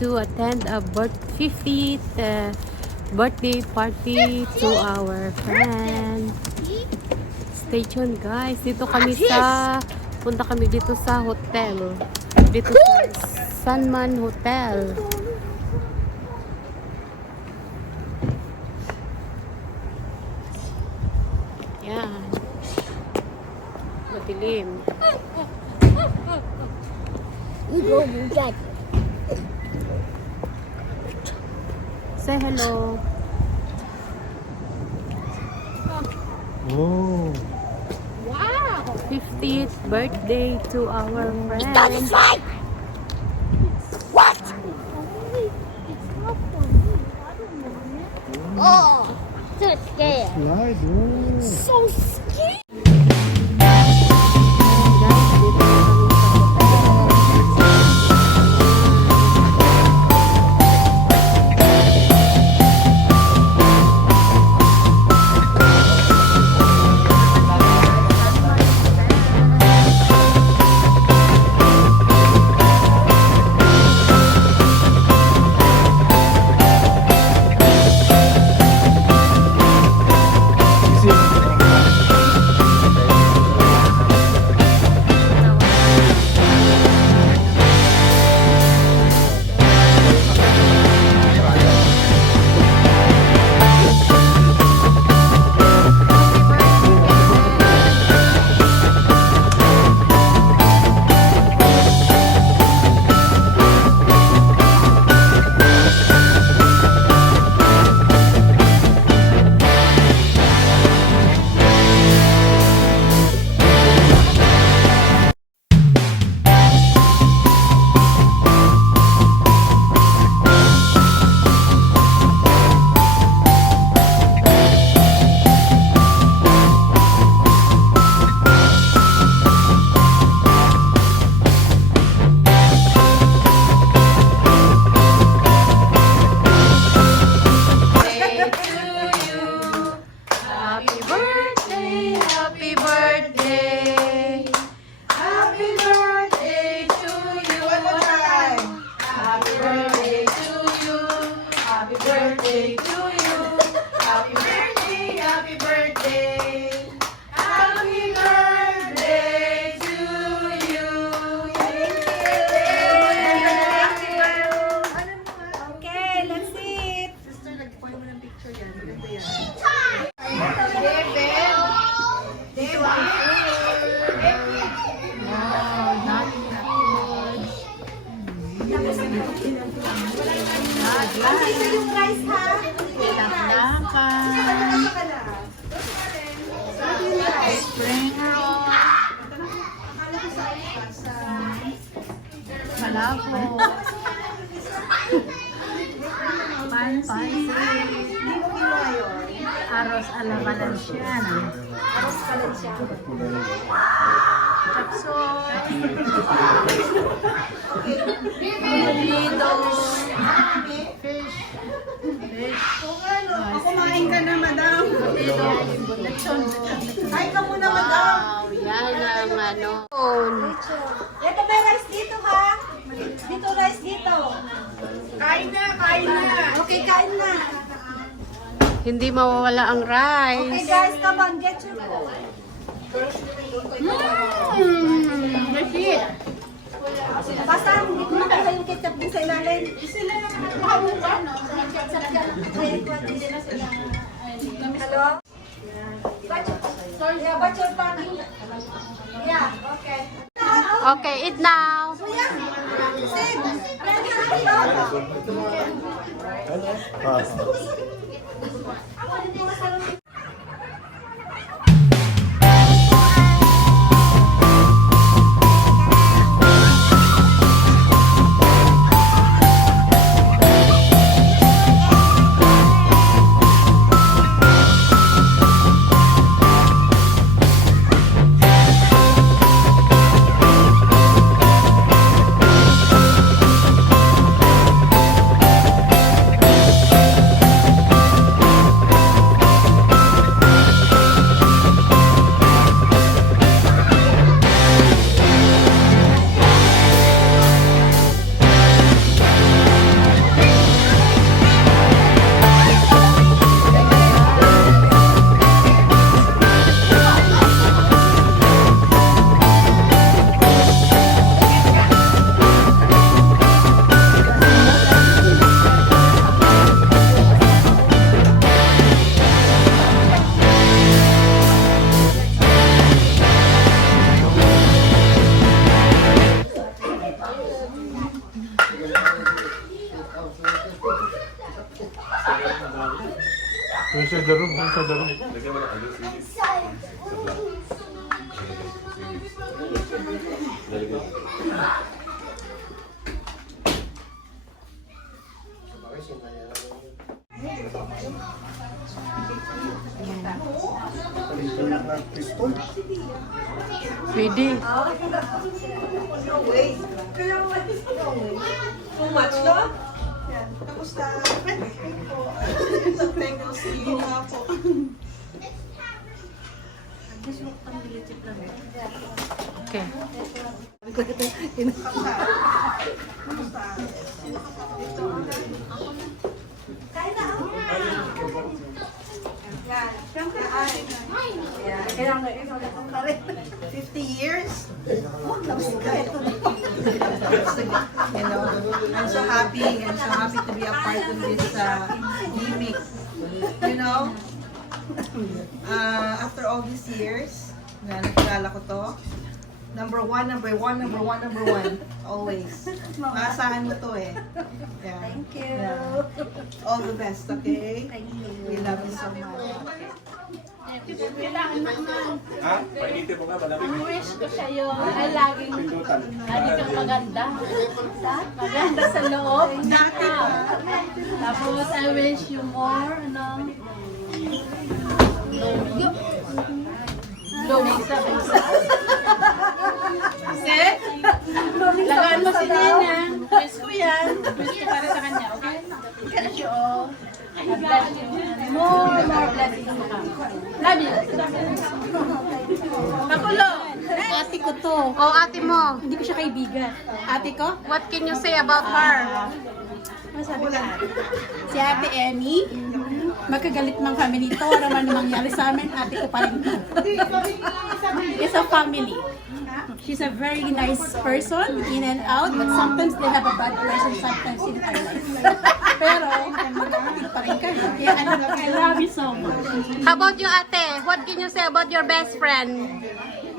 to attend a 50th birthday party to our friend. Stay tuned guys. Dito kami punta kami dito sa hotel. Dito sa Sunman Hotel. Yan. Madilim. Say hello. Oh. Wow! 50th birthday to our friend. That's right! What? Oh, so scared. Slide. Oh. So scared. Spring roll. Malabo. Pansit. Arroz a la Valenciana. Arroz Valenciano. Chapsoy. Burritos. Fish. Kumain ka na, madam. Lechon. Kain ka muna, madam. Wow, yan ang ano. Ito may rice dito ha. Dito rice dito. Kain na, kain na. Okay, kain na. Hindi mawawala ang Okay rice. guys, come on, get your food. Legit. Basta, hindi ko nakita yung ketchup din sa ilalim. Sila na nakakawa no? Ketchup yan. Hello? Yeah, what's your family? Yeah, okay. Okay, eat now. masyado rin. Lagyan mo ng ano, sinis. Sabla. Lalagyan. Pwede. Too much, no? Yan. Tapos na. Thank you. See you nga po. Okay. Yan. Siyempre, kailangan 50 years. You know, I'm so happy to be a part of this gimmick. You know, after all these years, na nakilala ko to, number one, always. Maasahan mo to eh. Yeah. Thank you. Yeah. All the best, okay? Thank you. We love you so much. Ha? Painitin mo nga, malamig. Wish ko sa'yo ay laging kang maganda. Maganda sa loob. Tapos I wish you more, blooming sa puso. Kasi, lagaan mo si Nina. Wish ko yan. Wish ko para sa kanya, okay? Wish you all. God bless you. More blessings to come. Love you. Pakulo. Ate ko to. Oh, ate mo. Hindi ko siya kaibigan. Ate ko? What can you say about her? Masabi ka. Si Ate Emmy, magkagalit mang family to. Ano man mangyari sa amin, ate ko pa rin to. It's a family. She's a very nice person, in and out, but sometimes they have a bad person sometimes in our life. Pero, magkakapit pa rin kami. Kaya I love you so much. How about you, ate? What can you say about your best friend?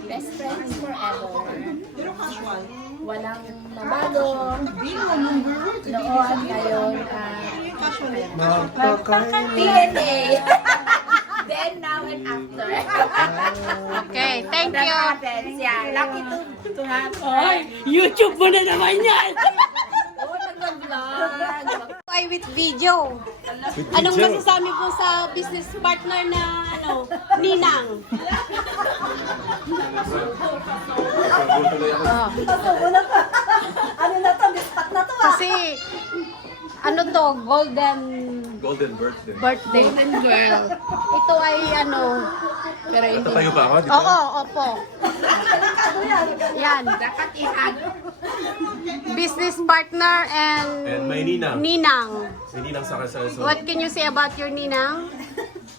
Best friends forever. Pero casual. Walang nabago. Noon, ngayon, DNA. Then, now, and after. Okay, thank you. Yeah, lucky to have Ay, YouTube mo na naman yan! Oh, nag-vlog. Ay, with video. Anong masasabi po sa business partner na Ninang? Oh. Ano na to? Dispat na to Kasi, Golden birthday. birthday. Golden girl. Ito ay pero hindi. Tatayo pa ako, di ba? Oo, opo. Yan. Dapat ihag. Business partner and And may ninang. Ninang. May ninang sa kasal. So, What can you say about your Ninang?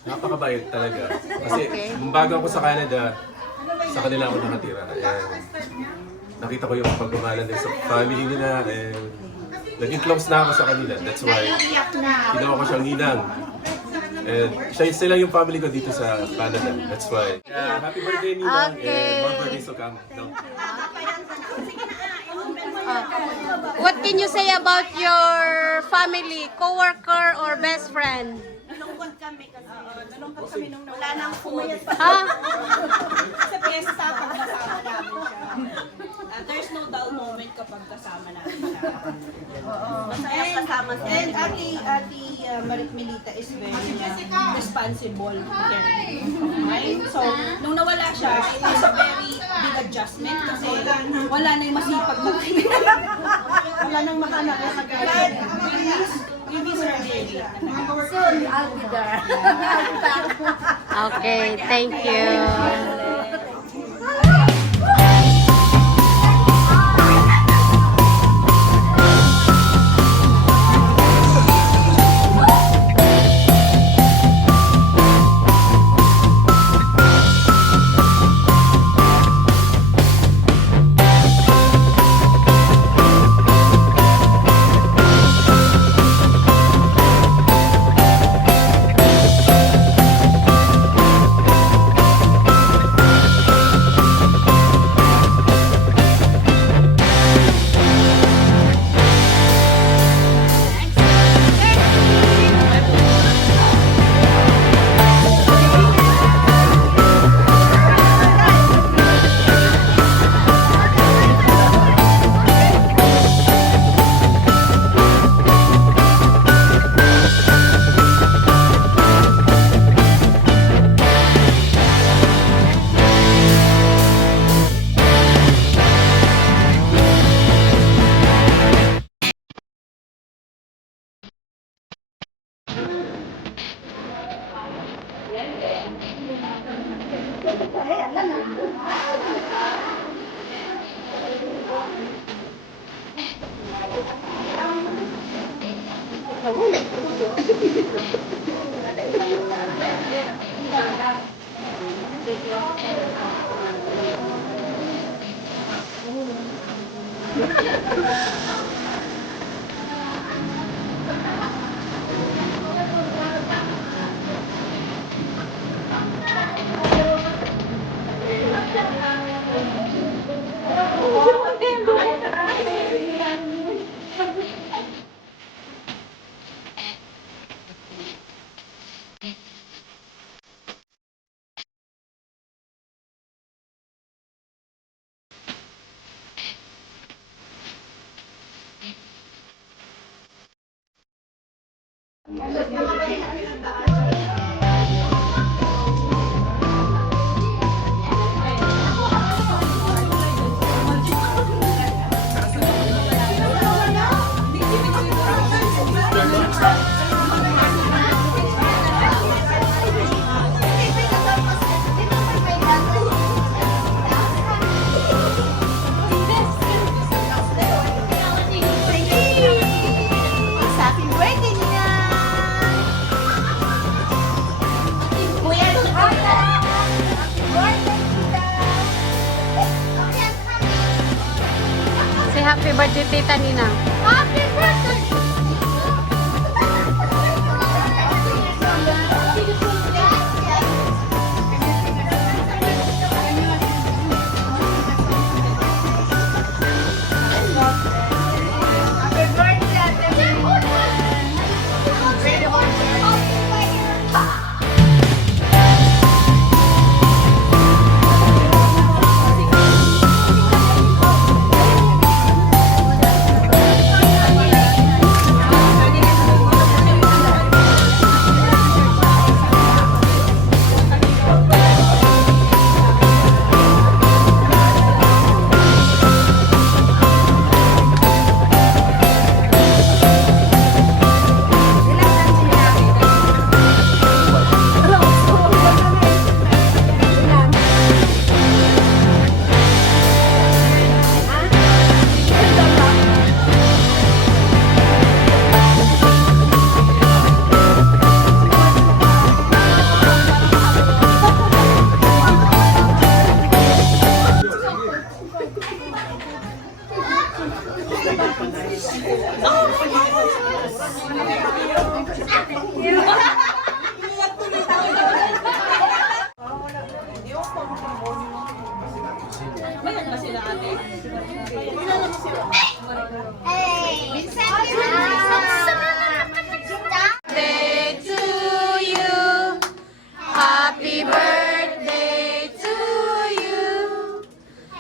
napakabayot talaga. Kasi, Okay. nung bago ako sa Canada, sa kanila ako nakatira. And nakita ko yung pagmamahalan din sa family nila. And naging close na ako sa kanila. That's why, ginawa ko siyang ninang. And sila yung family ko dito sa Canada. That's why. Yeah, happy birthday, Ninang. Okay. And more birthdays to come. No? What can you say about your family, coworker or best friend? Nalungkot kami nung wala nang pumayat pa. Ha? Sa piyesta, pag kasama namin siya. There's no dull moment kapag kasama namin siya. Masaya kasama siya. And Ate Marit Melita is very responsible. Right? So, nung nawala siya, it was a very big adjustment kasi wala na yung masipag na wala nang mahanap na kagaya. We miss her daily. Soon, I'll be there. Okay, thank you. Happy birthday, Nina! Kuya, happy birthday, Tita! Say happy birthday, Tita Nina. Happy birthday! Bayan ba sila ate? Birthday to you. Happy birthday to you.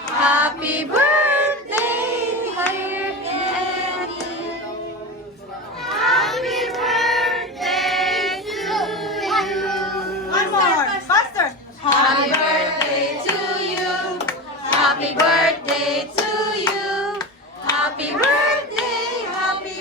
Happy birthday, dear Kenny. Happy birthday to you. One more! Faster! Happy birthday to you. Happy birthday to you. Happy birthday, happy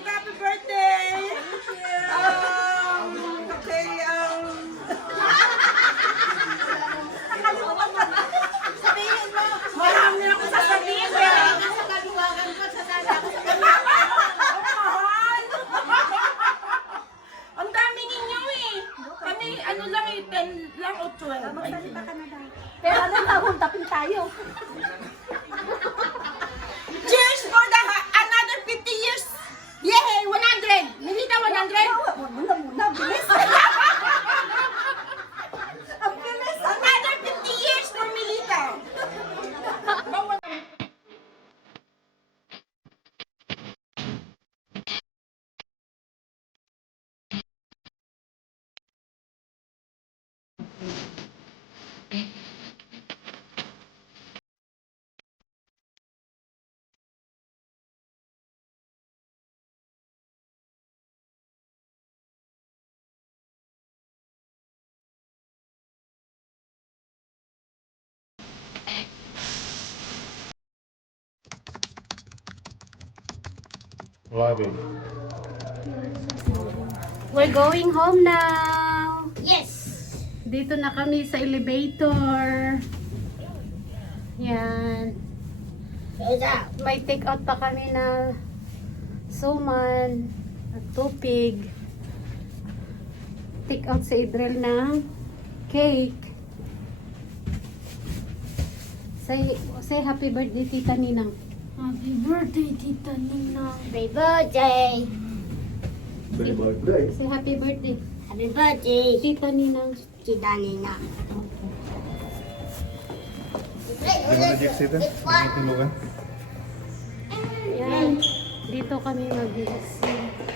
Happy birthday! Okay, sabihin mo. Marami na akong sasabihin. Ang dami ninyo eh. Kami, ano lang eh, 10 lang o 12. Pero ano na, tapin tayo. Cheers for the another 50 years! Yay! 100! Milita 100? Muna, bilis. Ang bilis. Another 50 years for Milita! Grabe. We're going home now. Yes! Dito na kami sa elevator. Yan. May take out pa kami na suman at tupig. Take out sa Idrel ng cake. Say happy birthday, Tita Ninang. Happy birthday, Tita Nina. Happy birthday! Happy birthday. Say happy birthday, Happy birthday! Tita Ninang. Tita Nina. Yan. Dito kami mag-iisip.